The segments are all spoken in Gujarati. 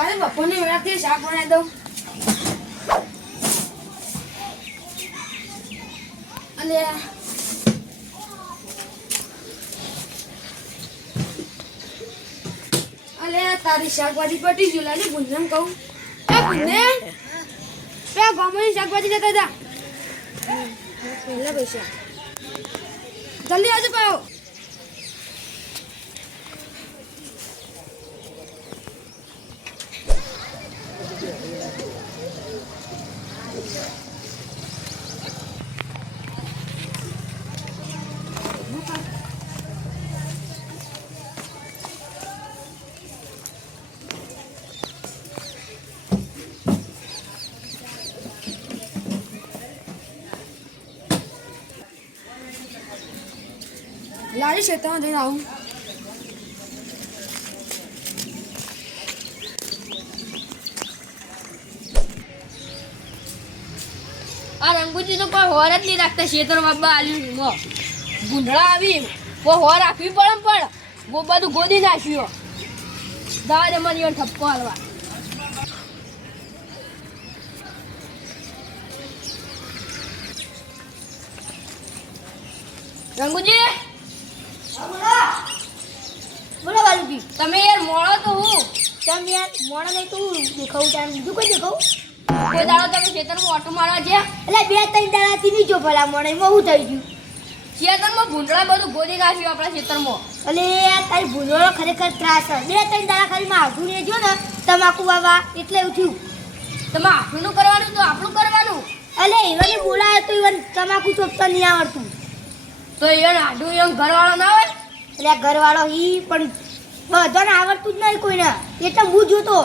તારે બપોરની વેળાથી શાક બનાવી દઉં. અને અલે, તારી શાકભાજી પટી ગયું લાગે ભૂંજન કહું. એ ભૂંજને બે ગામની શાકભાજી જતા હતા પહેલા પૈસા. જલ્દી આજે પાવ લારી ખેતરમાં જઈને આવું આ રંગુજી તો કોઈ હોર જ નહીં રાખતા, શેતર બાબા આલ્યું મો ગુંધળા આવી, કોઈ હોર રાખવી પડે પણ બધું ગોદી નાખ્યું. દવા ઈવન ઠપકો હાલવા. રંગુજી બોલો બાલુજી તમે યાર મોડો તો હું. તમે યાર? મોડો નહીં તું દેખાવું ત્યાં બીજું કોઈ દેખાવું કોઈ દાડો તમે ખેતરમાં ઓટો મારવા ગયા એટલે બે ત્રણ દાડાથી નહીં જો ભલા મોડે. એમાં શું થઈ ગયું? ખેતરમાં ભૂંડળા બધું ગોદી નાખ્યું આપણા ખેતરમાં. એટલે તારી ભૂંડળો ખરેખર ત્રાસ છે. બે ત્રણ દાડા ખાલી માં આઘું ને ને. તમાકુ વાવા એટલે એવું થયું તમે આપણું કરવાનું તો આપણું કરવાનું. એટલે એવાને બોલાયો તો એવન તમાકુ ચોપતા નહીં આવડતું. તો ઈવન આડું એમ ઘરવાળો ના હોય એટલે ઘરવાળો ઈ પણ બધાને આવડતું જ નહીં કોઈને. એટલે હું જોતો.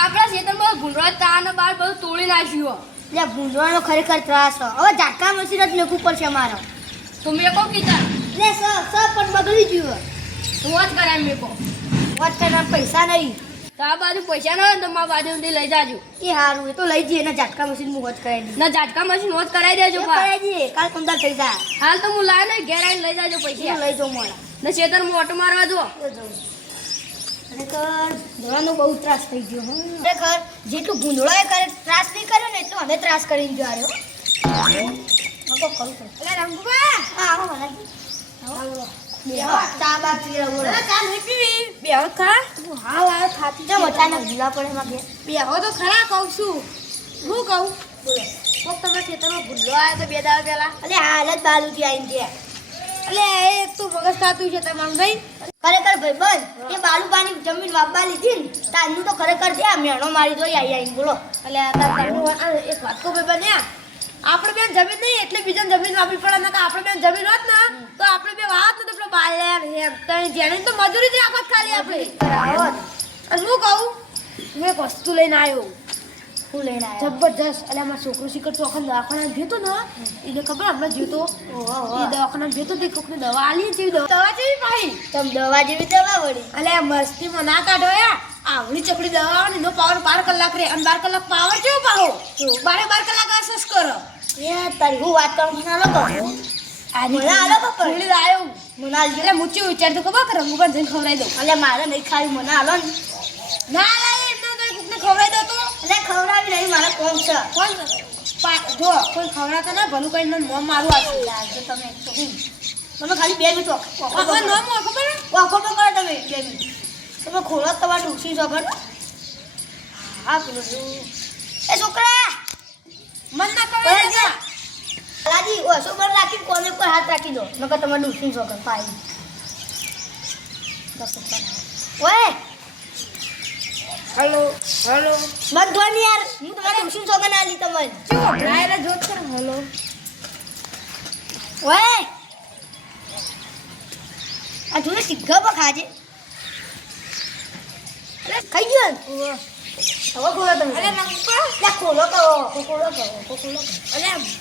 આપણા ખેતરમાં ગુંડવા તાને બાર બધું તોડી નાખ્યું એટલે ગુંડવાનો ખરેખર ત્રાસ હવે ઝાટકા મશીન જ મેકવું પડશે મારો. તો મેં કહું કીધા. એટલે સ સ પણ બગડી ગયું તું જ કરાય કહું વાત કરવાના પૈસા નહીં. તો આ બાજુ પૈસા ના હોય તો મારા બાજુ સુધી લઈ જાજો. એ સારું એ તો લઈ જઈએ ને ઝાટકા મશીન હું હોત કરાવી દઈએ ના ઝાટકા મશીન હોત કરાવી દેજો કરાવી દઈએ કાલ પંદર થઈ જાય હાલ તો હું લાવે ને ઘેર આવીને લઈ જાજો પૈસા. હું લઈ જાઉં મારા ને ચેતર ઓટો મારવા જો ખરેખર ધોળાનો બહુ ત્રાસ થઈ ગયો હં. ખરેખર જેટલું એ કરે ત્રાસ નહીં કર્યો ને એટલું અમે ત્રાસ કરીને ગયો આવ્યો. રહ્યો ખરું. હા, આવો ભલાજી. આવો. બોલો. હું બોલો. કોક તમે ભૂલો આવ્યો તો બે દાડા પહેલા અલે હાલ જ બાલુજી આવીને ગયા. એટલે એક તો મગજ થતું છે તમારું ભાઈ ખરેખર ભાઈ એ પાણી જમીન વાપવા લીધી ને તારનું તો ખરેખર છે મેણો મારી દો આઈ આઈને બોલો એટલે એક વાત કહું ભાઈ બન્યા આપણે બેન જમીન નહીં એટલે બીજાને જમીન વાપરી પડે ના આપણે બેન જમીન હોત ને તો આપણે બે વાત તો પેલો બાલ્યા એમ. તઈ જેને તો મજૂરી જ રાખત ખાલી આપણે. અને હું કહું? હું એક વસ્તુ લઈને આવ્યો. હું લઈને આવ્યો? જબરજસ્ત. એટલે અમારો છોકરો શીખર ચોખા દવાખાના ગયો તો ને એને ખબર આપણે જીતો એ દવાખાના ગયો તો કોકને દવા આલી જેવી દવા. દવા જેવી ભાઈ તમ દવા જેવી દવા વળી. અલે મસ્તીમાં ના કાઢો યાર આવડી ચકડી દવા આવે ને એનો પાવર બાર કલાક રે અને બાર કલાક પાવર કેવો પાવો બારે બાર કલાક આસસ કરો. એ તારી હું વાત કરું મને આલો કહો. આ આલો પપ્પા. થોડી આવ્યો મને આલજો એટલે મૂચ્યું વિચાર તો ખબર કરો? હું પણ જઈને ખવડાવી દઉં. એટલે મારે નહીં ખાવી મને આલો ને. ના લાવી એમને તો કોકને ખવડાવી દો તો? એટલે ખવડાવી નહીં મારે કોણ છે. કોણ? જો કોઈ ખવડાવતા ના ભલું કઈ મોં મારું આપશે લાગે તમે એક તો તમે ખાલી બે મિનિટ ઓખો આ ઓખો પર ઓખો પર કરો તમે બે મિનિટ. તમે ખોલો તમારે ડૂસી શકો હા પેલું એ છોકરા મન ના કરે લાજી ઓછો પર રાખી કોને પર હાથ રાખી દો. નકર તમે ડૂસી શકો પાઈ ઓય. Hello hello. બંધો ને યાર હું તમારે ડૂસી શકો ના લી તમને. જો રાયરા જોત કર હેલો. ઓય. આ જોડે સીધા પર ખાજે. અરે ખાઈ ગયો? હવે ખોલો તમે અરે લા ખોલો તો ખોલો કરો ખોલો કરો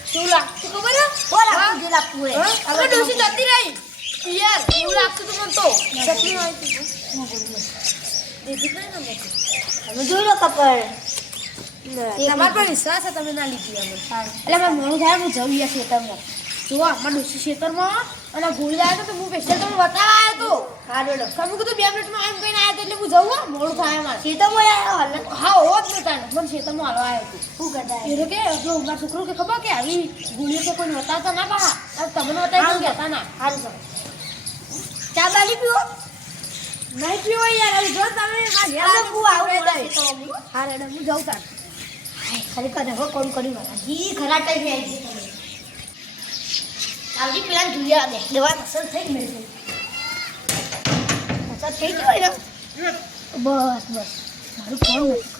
શું લાગતું ખબર બોલ આપું જે લાગતું હવે ડોસી જતી રહી યાર એવું લાગતું હતું મને તો ચટણી હવે જોઈ લો કપડ તમારા પર વિશ્વાસ છે તમે ના લીધી અમે એટલે મારું મોડું થાય હું જવું યા ખેતરમાં જુઓ અમારા ડોસી ખેતરમાં અને ભૂલ જાય તો હું સ્પેશિયલ તમને બતાવવા આવ્યો તો. હા ડોડો તમે કીધું બે મિનિટમાં આમ કહીને આવ્યો તો એટલે હું જવું મોડું થાય મારે સીધો આવ્યો હાલ હા હો જ નતા મને ખેતરમાં હાલવા આવ્યો હતો શું કરતા એ કે જો મારા છોકરો કે ખબર કે આવી ગુણીઓ કે કોઈ બતાવતા ના પાહા આ તમને બતાવી તો કહેતા ના હારું સર ચા બાલી પીવો? નહીં પીવો યાર જો તમે હાલો, હું આવું. તો હું- જાઉં તાર. ખરેખર હવે કોણ કર્યું? મારા જી ખરા ટાઈમ આવી ગઈ તમે આવજી પેલા જોયા દે દવા અસર થઈ જ મેળવી અસર થઈ ગઈ હોય ને બસ બસ મારું કોણ નથી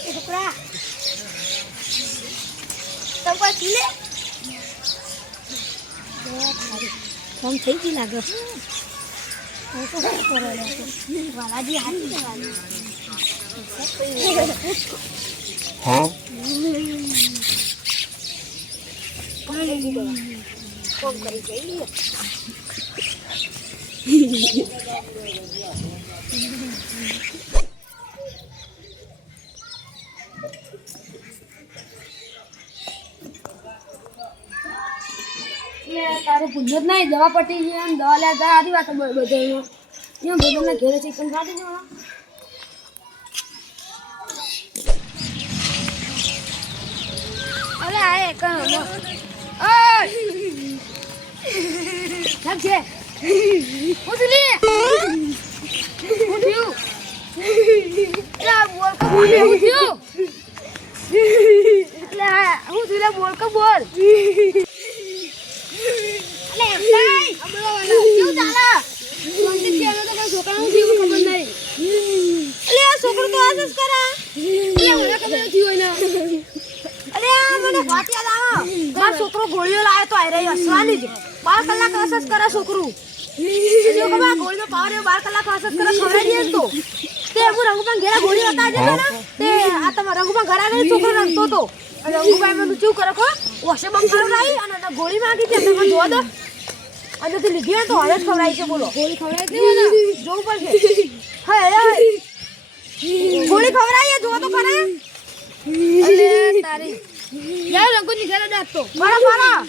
એ છોકરા તો પછી લે ફોન થઈ ગઈ લાગે હું તો શું કરો લે તો? વાલાજી હારી છે વાલી. ગઈ તારે પુણ્ય જ નહીં, દવા પટી છે દવા લેતા આધી વાત બધે એમ બધાના ઘેરે ચિકન ખાતી છે અરે આ એક ઓય! કેમ છે હું તું હું થયું એટલે બોલ કે બોલ? હું થયું એટલે હું થયું બોલ કે બોલ? અલે ભાઈ નહીં વાલા કેવું ચાલે શાંતિ થી અમે તો કોઈ છોકરાનું થયું ખબર નહીં અલે આ છોકરો તો આ જ કરે અલે મને ખબર નથી હોય ને અલે આ મને વાત યાદ આવે મારો છોકરો ગોળીઓ લાવે તો આઈ રહી હસવાની જ. બાર કલાક અસસ કરે છોકરું. જો ગોળીનો પાવર બાર કલાક હસ કરે ખવડાવી દઈએ તો. તે હું રંગુભાઈ ઘેરા ગોળી હતા જે ને તે આ તમારા રંગુભાઈ ઘર આગળ છોકરો રમતો તો. અને રંગુભાઈ મને કરો ખો. વોશે બંધ કરાવી અને ગોળી માંગી છે તમે જોવા દો. અને તે લીધી હોય તો હવે જ ખવડાવી છે બોલો. ગોળી ખવડાવી જોવું પડશે. હા હે ગોળી ખવડાવીએ જોવો તો ખરા? તારી. યાર રંગુની ઘરે દાતો મારા મારા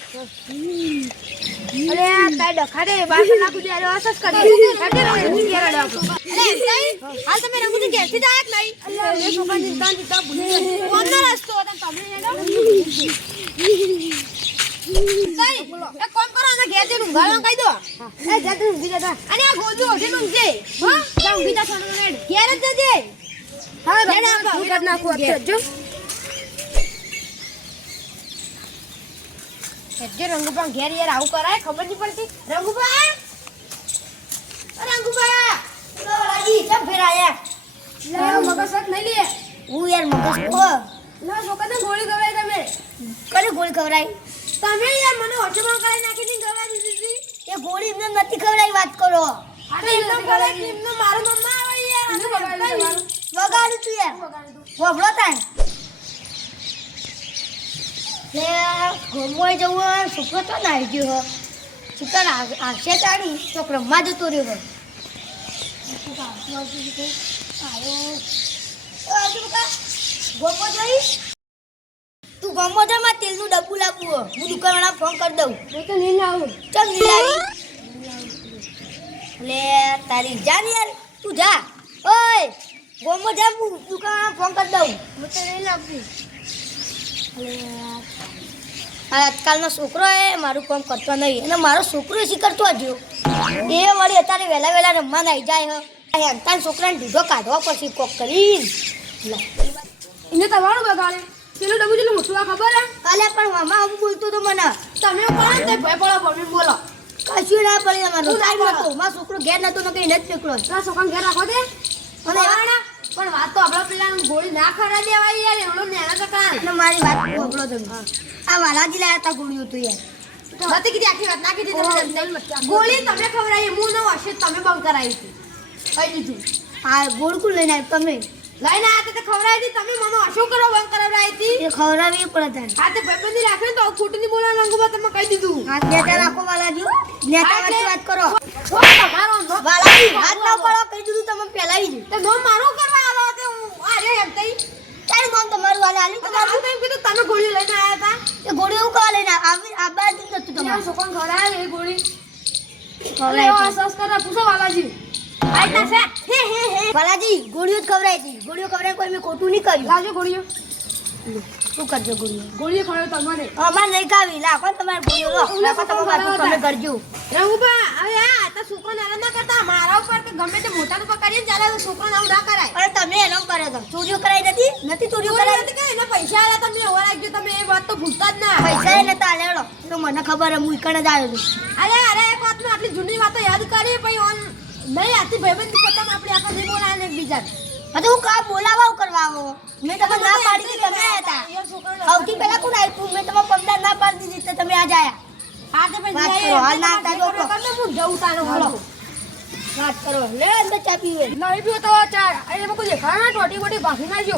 અરે તાય ડખાડે બાર કલાક સુધી આરે અસસ કરી. કાઢે રંગુની ઘરે દાતો અરે એમ હાલ તમે રંગુની ઘેરથી જ આયા નહીં. અલ્લા એ છોકરા ચિંતા ચિંતા ભૂલી ગઈ કોનો રસ્તો? હતો તમે હેડો કઈ એક કરો અને ઘેર જઈને ઊંઘાડવા કહી દો. એ જા તું ઊંઘી જા અને આ ગોજુ ઓઢી ઊંઘજે હા જા ઊંઘી જા થોડું ઘેર જ જજે હા રેડ આપ નાખું જો. જે રંગુબા ઘેર યાર આવું કરાય ખબર નહીં પડતી. રંગુબા રંગુબા તો ચમ ફેરાયા લે મગજ સત નહીં લે. હું યાર મગજ ખો લે છોકરાને ગોળી ગવાય તમે. કને ગોળી ખવડાવી તમે યાર મને હોચમાં કરાઈ નાખી દીધી ગવા દીધી હતી. એ ગોળી એમને નથી ખવડાવી વાત કરો. તો મારો મમ્મા આવે યાર. અને બગાડ્યું વગાડું છું યાર? વભળો લે ગોમોય જવું હોય, છોકરો તો નાઈ ગયો હો ચિકન આવશે તાણી તો રમવા જતો રહ્યો હોય. તું ગમો જા માં તેલનું ડબ્બુ લાવવું હું હું દુકાનવાળા ફોન કરી દઉં. હું તો લઈને આવું. ચમ લાવી લે તારી જા ને યાર તું જા. ઓય ગોમો જા હું દુકાન ફોન કરી દઉં. હું તો આવતી. આ આજકાલનો છોકરો એ મારું કામ કરતો નહીં. અને મારો છોકરો એ શીખરતો હજુ એ વળી અત્યારે વહેલા વહેલા રમવા આવી જાય હે. અંતાન છોકરાને દૂધો કાઢવા પછી કોક કરીને. એને તમારું બગાડે. પેલું ડબુ જેટલું મોટું ખબર હે? અલ્યા પણ મામા આવું બોલતું તો મને. તમે ને તે ભય પડો ભમી બોલો. કશું ના પડે અમારો. તું ટાઈમ બોલો. હતો મારો છોકરો ઘેર નતો નકરી નથી નીકળ્યો. છોકરા ઘેર રાખો દે અને પણ વાત તો આપણા પેલા ગોળી ના ખરા દેવાય યાર એવડો નેના કટા અને મારી વાત સાંભળો તમે. આ વાલાજી લાયા હતા ગોળીઓ તો યાર. નથી કીધી આખી વાત ના કીધી તમે ગોળી તમે ખવડાવી હું ન હશે તમે બંધ કરાવી હતી કઈ દીધું આ ગોળકું લઈને આવ્યું? તમે? લઈને આતે તો ખવડાવી તમે મને શું કરો? બંધ કરાવડાવી હતી? એ ખવડાવી પ્રધાન. હા તો ભાઈબંધી રાખે તો ખૂટની નહીં બોલવાનું. અંગુબા તમે કહી દીધું. હા નેતા રાખો વાલાજી. નેતા વાત વાત કરો. તમારો વાલાજી હાથ ના પડો કહી દીધું તમે પહેલાવી દીધું તો નો મારો કરવા આવો તો હું આરે એમ તઈ તારે મન તમારું વાલા આલી. તમારું મેં કીધું તમે ગોળી લઈને આયા હતા? એ ગોળી હું કા લઈને આવી આ બાજુ તો તમારું. કોણ ખવડાવે એ ગોળી. હવે આ સસ કરા પૂછો વાલાજી. હે હે હે બાલાજી ગોળીઓ જ ખવડાવી હતી ગોળીઓ ખવડાવી કોઈ મેં ખોટું નહીં કર્યું. લાવજો ગોળીઓ. શું કરજો ગોળીઓ? ગોળીઓ ખવડાવે તમારે અમાર. નહીં ખાવી. લાખો તમારે ગોળીઓ લાખો તમે તમે કરજો રંગુબા હવે આ તો છોકરો હેરાન ના કરતા. મારા ઉપર કે ગમે તે મોટા ઉપર કરીએ ચાલે તો છોકરો નાવ ના કરાય. અરે તમે એનો કર્યો તો. ચોરીઓ કરાઈ નથી? નથી ચોરીઓ ચોરી કરાઈ નથી કે એના પૈસા આલા તમે એવા રાખજો. તમે એ વાત તો ભૂલતા જ ના. પૈસા એને લેવડો તો મને ખબર હે હું ઈકણ જ આવ્યો છું. અરે અરે એક વાત આટલી જૂની વાતો યાદ કરી પછી ઓન નહીં આથી ભાઈબંધ પતંગ આપણે આખા નહીં બોલાય ને એકબીજાને. હા તો હું કા બોલાવા કરવા આવો? મેં તમને ના પાડી દીધી તમે હતા. સૌથી પહેલા કોણ આપ્યું? મેં તમારે પંદર ના પાડી દીધી તો તમે આજ આયા. હા તો પછી વાત કરો, હાલ ના થાય તો એ કરજો, હું જઉં તારો. હાલો. વાત કરો લે અંદર ચા પીવે નહીં પીવો તો એમાં કોઈ દેખાય ના ટોટી બોટી ભાગી નાખજો